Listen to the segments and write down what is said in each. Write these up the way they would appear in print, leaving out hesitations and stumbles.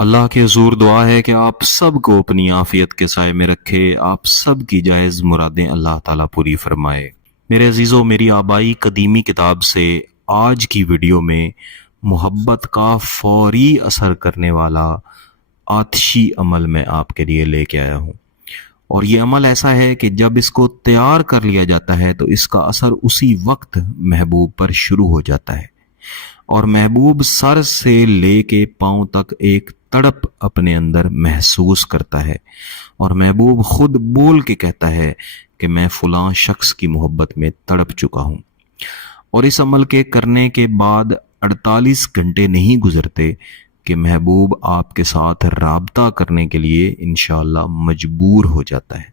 اللہ के हुजूर दुआ है कि आप सब को अपनी आफियत के साए में रखे, आप सब की जायज़ मुरादें अल्लाह ताला पूरी फरमाए। मेरे अजीज़ों, मेरी आबाई कदीमी किताब से आज की वीडियो में मोहब्बत का फौरी असर करने वाला आतिशी अमल मैं आपके लिए लेके आया हूँ। और ये अमल ऐसा है कि जब इसको तैयार कर लिया जाता है तो इसका असर उसी वक्त महबूब पर शुरू हो जाता है और महबूब सर से लेके पांव तक एक तड़प अपने अंदर महसूस करता है और महबूब खुद बोल के कहता है कि मैं फलां शख्स की मोहब्बत में तड़प चुका हूं। और इस अमल के करने के बाद 48 घंटे नहीं गुजरते कि महबूब आपके साथ राबता करने के लिए इंशाअल्लाह मजबूर हो जाता है।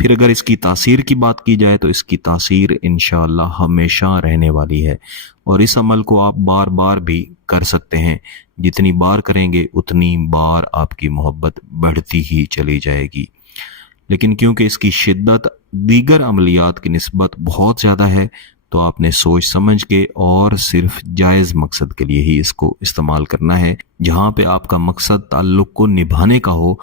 फिर अगर इसकी तासीर की बात की जाए तो इसकी तासीर इंशाअल्लाह हमेशा रहने वाली है और इस अमल को आप बार बार भी कर सकते हैं। जितनी बार करेंगे उतनी बार आपकी मोहब्बत बढ़ती ही चली जाएगी। लेकिन क्योंकि इसकी शिद्दत दीगर अमलियात की निस्बत बहुत ज़्यादा है तो आपने सोच समझ के और सिर्फ जायज़ मकसद के लिए ही इसको इस्तेमाल करना है। जहाँ पे आपका मकसद ताल्लुक़ को निभाने का हो,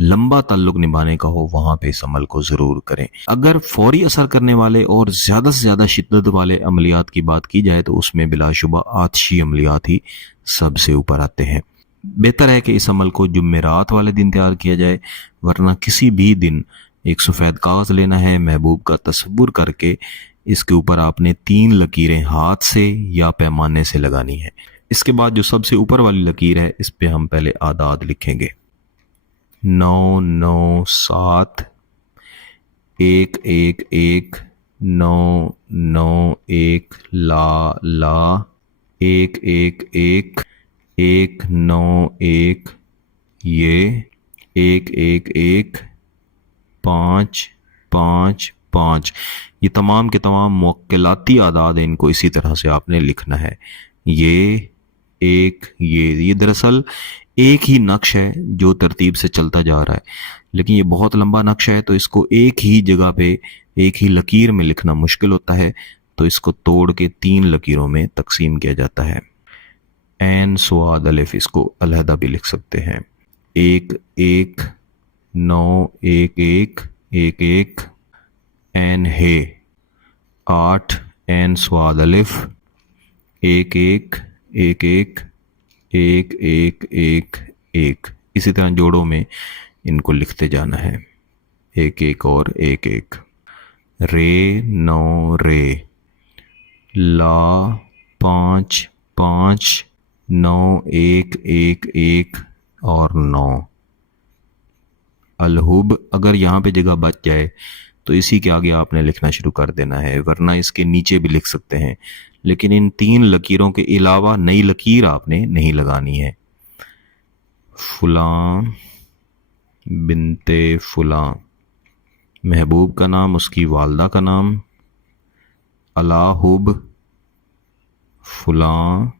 लंबा ताल्लुक निभाने का हो, वहां पे इस अमल को जरूर करें। अगर फौरी असर करने वाले और ज्यादा से ज्यादा शिद्दत वाले अमलियात की बात की जाए तो उसमें बिलाशुबा आतिशी अमलियात ही सबसे ऊपर आते हैं। बेहतर है कि इस अमल को जुम्मेरात वाले दिन तैयार किया जाए, वरना किसी भी दिन एक सफ़ेद कागज लेना है, महबूब का तस्वुर करके इसके ऊपर आपने 3 लकीरें हाथ से या पैमाने से लगानी है। इसके बाद जो सबसे ऊपर वाली लकीर है इस पे हम पहले आदाद लिखेंगे। 9 9 7 1 1 1 9 9 1 ला ला 1 1 1 1 9 1 ये 1 1 1 5 5 5। ये तमाम के तमाम मुक्किलाती आदाद हैं, इनको इसी तरह से आपने लिखना है। ये दरअसल एक ही नक्श है जो तरतीब से चलता जा रहा है, लेकिन ये बहुत लंबा नक्श है तो इसको एक ही जगह पे एक ही लकीर में लिखना मुश्किल होता है, तो इसको तोड़ के 3 लकीरों में तकसीम किया जाता है। एन स्वाद अलिफ, इसको अलहदा भी लिख सकते हैं। 1 1 9 1 1 1 1 एन है 8 एन स्वाद अलिफ 1 1 1 1 1 1 1 1। इसी तरह जोड़ों में इनको लिखते जाना है, 1 1 और 1 1। रे 9 रे ला 5 5 9 1 1 1 और 9। अलहुब, अगर यहाँ पे जगह बच जाए तो इसी के आगे आपने लिखना शुरू कर देना है, वरना इसके नीचे भी लिख सकते हैं, लेकिन इन 3 लकीरों के अलावा नई लकीर आपने नहीं लगानी है। फुलां बिनते फुलां, महबूब का नाम, उसकी वालदा का नाम। अलाहुब फुलां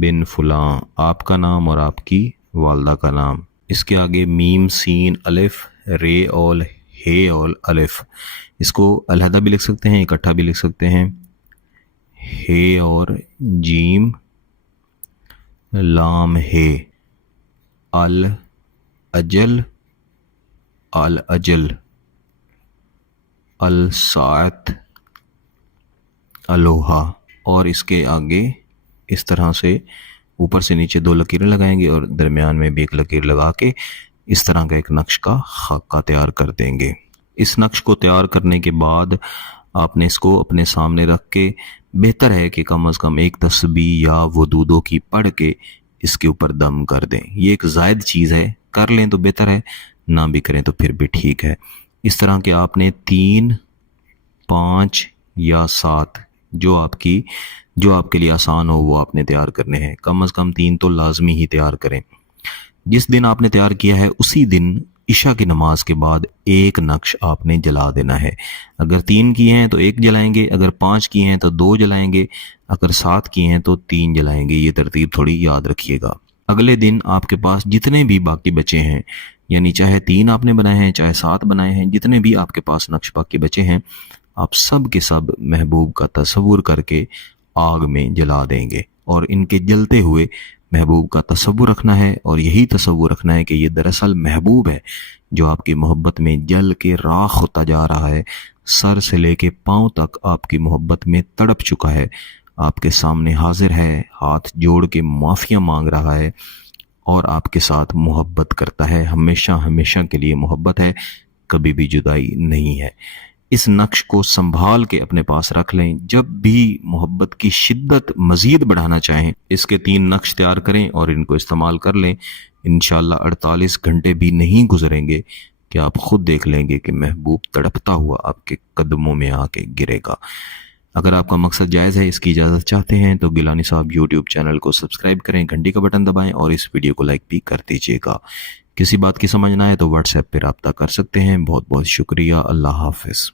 बिन फुलां, आपका नाम और आपकी वालदा का नाम। इसके आगे मीम सीन अलिफ रे और हे और अलिफ, इसको अलहदा भी लिख सकते हैं, इकट्ठा भी लिख सकते हैं। हे और जीम लाम हे अल अजल अल अजल अल सात अलोहा। और इसके आगे इस तरह से ऊपर से नीचे 2 लकीरें लगाएंगे और दरमियान में भी एक लकीर लगा के इस तरह का एक नक्श का खाका तैयार कर देंगे। इस नक्श को तैयार करने के बाद आपने इसको अपने सामने रख के, बेहतर है कि कम से कम एक तस्बीह या वदूदों की पढ़ के इसके ऊपर दम कर दें। ये एक जायद चीज़ है, कर लें तो बेहतर है, ना भी करें तो फिर भी ठीक है। इस तरह के आपने 3 5 या 7 जो आपके लिए आसान हो वो आपने तैयार करने हैं। कम से कम 3 तो लाजमी ही तैयार करें। जिस दिन आपने तैयार किया है उसी दिन इशा की नमाज के बाद एक नक्श आपने जला देना है। अगर 3 किए हैं तो 1 जलाएंगे, अगर 5 किए हैं तो 2 जलाएंगे, अगर 7 किए हैं तो 3 जलाएंगे। ये तरतीब थोड़ी याद रखिएगा। अगले दिन आपके पास जितने भी बाकी बचे हैं, यानी चाहे 3 आपने बनाए हैं चाहे 7 बनाए हैं, जितने भी आपके पास नक्श बाकी बचे हैं, आप सब के सब महबूब का तस्वुर करके आग में जला देंगे और इनके जलते हुए محبوب کا تصور رکھنا ہے، اور یہی تصور رکھنا ہے کہ یہ دراصل محبوب ہے جو آپ کی محبت میں جل کے راکھ ہوتا جا رہا ہے، سر سے لے کے پاؤں تک آپ کی محبت میں تڑپ چکا ہے، آپ کے سامنے حاضر ہے، ہاتھ جوڑ کے معافیاں مانگ رہا ہے اور آپ کے ساتھ محبت کرتا ہے، ہمیشہ ہمیشہ کے لیے محبت ہے، کبھی بھی جدائی نہیں ہے۔ اس نقش کو سنبھال کے اپنے پاس رکھ لیں، جب بھی محبت کی شدت مزید بڑھانا چاہیں اس کے 3 نقش تیار کریں اور ان کو استعمال کر لیں۔ انشاءاللہ 48 گھنٹے بھی نہیں گزریں گے کہ آپ خود دیکھ لیں گے کہ محبوب تڑپتا ہوا آپ کے قدموں میں آ کے گرے گا۔ اگر آپ کا مقصد جائز ہے، اس کی اجازت چاہتے ہیں تو گیلانی صاحب یوٹیوب چینل کو سبسکرائب کریں، گھنٹی کا بٹن دبائیں اور اس ویڈیو کو لائک بھی کر دیجیے گا۔ کسی بات کی سمجھ نہ آئے تو واٹس ایپ پہ رابطہ کر سکتے ہیں۔ بہت بہت شکریہ۔ اللہ حافظ۔